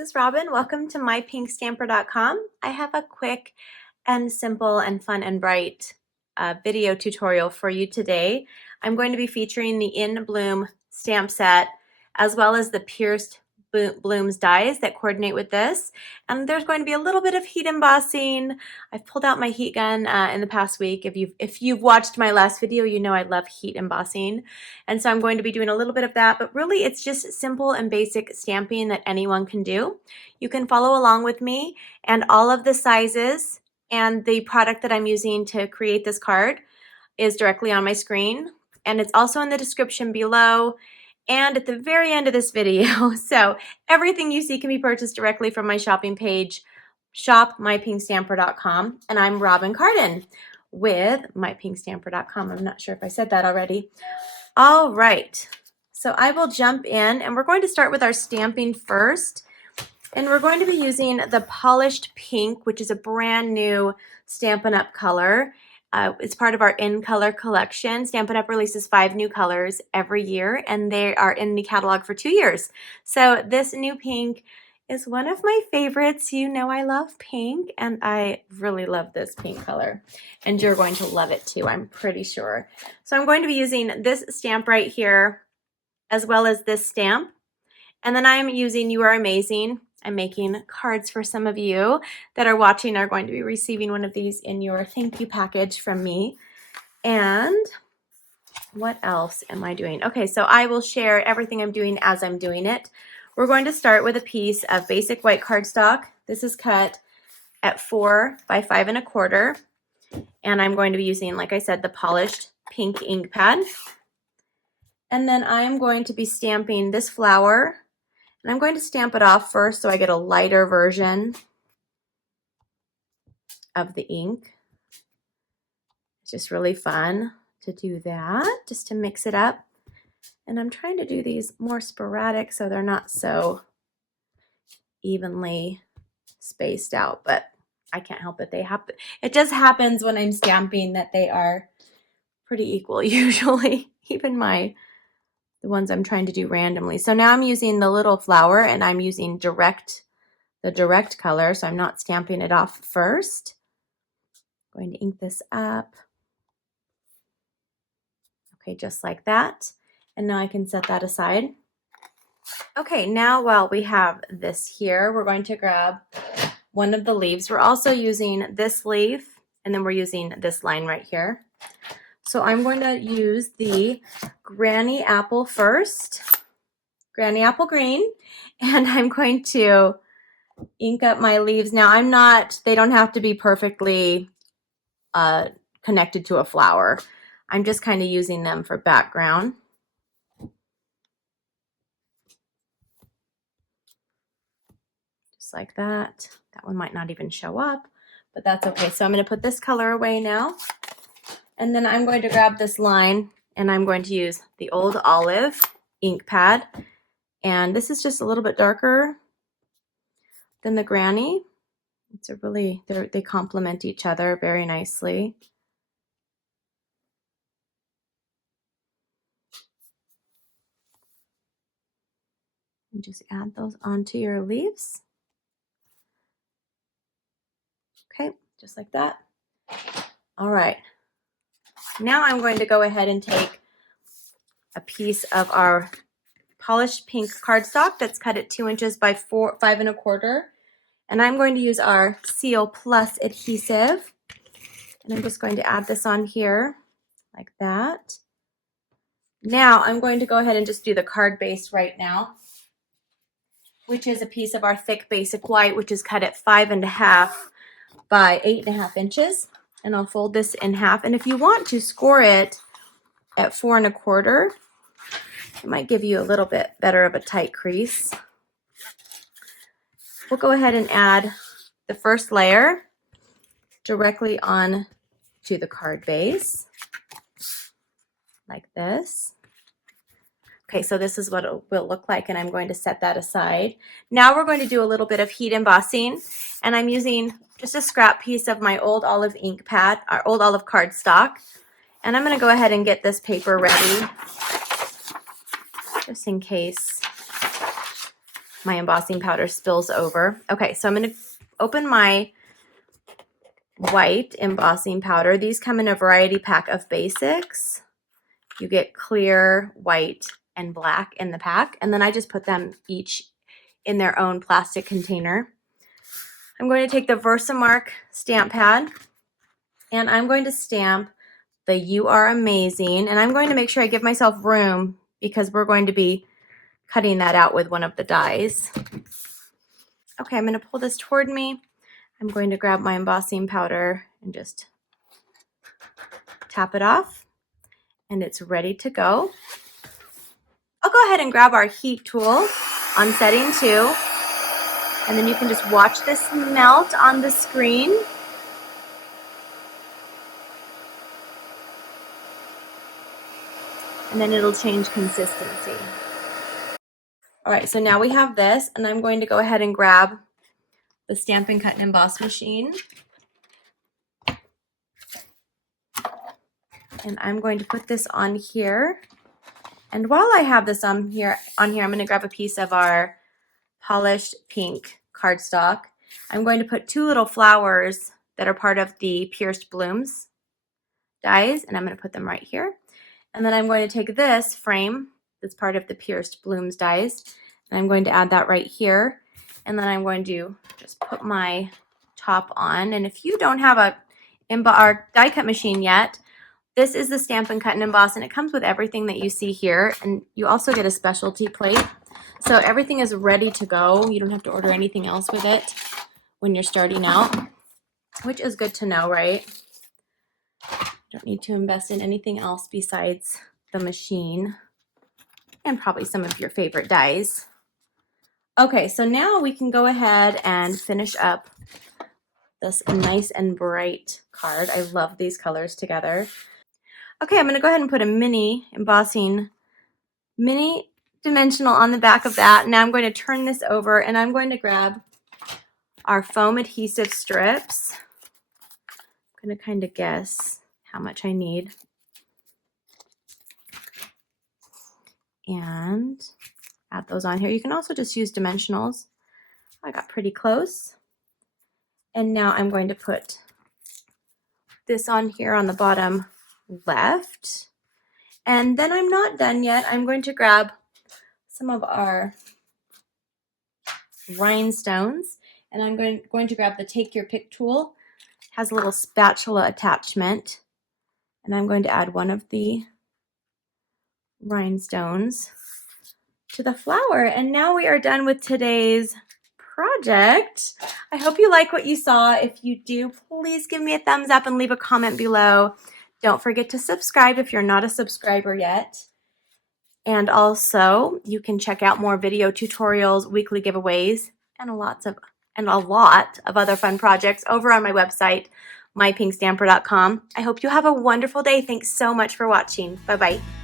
is Robyn. Welcome to mypinkstamper.com. I have a quick and simple and fun and bright video tutorial for you today. I'm going to be featuring the In Bloom stamp set as well as the pierced blooms dies that coordinate with this. And there's going to be a little bit of heat embossing. I've pulled out my heat gun in the past week. If you've watched my last video, you know I love heat embossing. And so I'm going to be doing a little bit of that, but really it's just simple and basic stamping that anyone can do. You can follow along with me, and all of the sizes and the product that I'm using to create this card is directly on my screen. And it's also in the description below and at the very end of this video. So everything you see can be purchased directly from my shopping page, shopmypinkstamper.com. And I'm Robyn Cardin with mypinkstamper.com. I'm not sure if I said that already. All right, so I will jump in and we're going to start with our stamping first. And we're going to be using the Polished Pink, which is a brand new Stampin' Up! Color. It's part of our In Color collection. Stampin' Up! Releases 5 new colors every year, and they are in the catalog for 2 years. So this new pink is one of my favorites. You know I love pink, and I really love this pink color. And you're going to love it too, I'm pretty sure. So I'm going to be using this stamp right here, as well as this stamp. And then I'm using You Are Amazing. I'm making cards for some of you that are watching, are going to be receiving one of these in your thank you package from me. And what else am I doing? Okay, so I will share everything I'm doing as I'm doing it. We're going to start with a piece of basic white cardstock. This is cut at 4 by 5 1/4. And I'm going to be using, like I said, the Polished Pink ink pad. And then I'm going to be stamping this flower. And I'm going to stamp it off first so I get a lighter version of the ink. It's just really fun to do that, just to mix it up. And I'm trying to do these more sporadic so they're not so evenly spaced out, but I can't help it. They happen. It just happens when I'm stamping that they are pretty equal usually, even the ones I'm trying to do randomly. So now I'm using the little flower and I'm using the direct color, so I'm not stamping it off first. I'm going to ink this up. Okay, just like that. And now I can set that aside. Okay, now while we have this here, we're going to grab one of the leaves. We're also using this leaf, and then we're using this line right here. So I'm going to use the Granny Apple first, Granny Apple Green, and I'm going to ink up my leaves. Now they don't have to be perfectly connected to a flower. I'm just kind of using them for background. Just like that. That one might not even show up, but that's okay. So I'm going to put this color away now. And then I'm going to grab this line and I'm going to use the Old Olive ink pad. And this is just a little bit darker than the Granny. It's they complement each other very nicely. And just add those onto your leaves. Okay, just like that. All right. Now I'm going to go ahead and take a piece of our Polished Pink cardstock that's cut at 2 inches by 5 1/4. And I'm going to use our Seal Plus adhesive. And I'm just going to add this on here like that. Now I'm going to go ahead and just do the card base right now, which is a piece of our thick basic white, which is cut at 5 1/2 by 8 1/2 inches. And I'll fold this in half. And if you want to score it at 4 1/4, it might give you a little bit better of a tight crease. We'll go ahead and add the first layer directly on to the card base, like this. Okay, so this is what it will look like, and I'm going to set that aside. Now we're going to do a little bit of heat embossing, and I'm using just a scrap piece of my Old Olive ink pad, our Old Olive cardstock, and I'm going to go ahead and get this paper ready, just in case my embossing powder spills over. Okay, so I'm going to open my white embossing powder. These come in a variety pack of basics. You get clear, white, and black in the pack, and then I just put them each in their own plastic container. I'm going to take the Versamark Stamp Pad, and I'm going to stamp the "You Are Amazing," and I'm going to make sure I give myself room because we're going to be cutting that out with one of the dies. Okay, I'm going to pull this toward me. I'm going to grab my embossing powder and just tap it off, and it's ready to go. I'll go ahead and grab our heat tool on setting 2, and then you can just watch this melt on the screen. And then it'll change consistency. All right, so now we have this, and I'm going to go ahead and grab the Stampin' Cut and Emboss machine. And I'm going to put this on here. And while I have this on here, I'm going to grab a piece of our polished pink cardstock. I'm going to put 2 little flowers that are part of the Pierced Blooms dies, and I'm going to put them right here. And then I'm going to take this frame that's part of the Pierced Blooms dies, and I'm going to add that right here. And then I'm going to just put my top on. And if you don't have a die cut machine yet, this is the Stampin' Cut and Emboss, and it comes with everything that you see here. And you also get a specialty plate. So everything is ready to go. You don't have to order anything else with it when you're starting out, which is good to know, right? Don't need to invest in anything else besides the machine and probably some of your favorite dies. Okay, so now we can go ahead and finish up this nice and bright card. I love these colors together. Okay, I'm going to go ahead and put a mini embossing, mini dimensional on the back of that. Now I'm going to turn this over, and I'm going to grab our foam adhesive strips. I'm going to kind of guess how much I need. And add those on here. You can also just use dimensionals. I got pretty close. And now I'm going to put this on here on the bottom left. And then I'm not done yet. I'm going to grab some of our rhinestones, and I'm going to grab the Take Your Pick tool. It has a little spatula attachment, and I'm going to add one of the rhinestones to the flower. And now we are done with today's project. I hope you like what you saw. If you do, please give me a thumbs up and leave a comment below. Don't forget to subscribe if you're not a subscriber yet. And also, you can check out more video tutorials, weekly giveaways, and a lot of other fun projects over on my website, mypinkstamper.com. I hope you have a wonderful day. Thanks so much for watching. Bye-bye.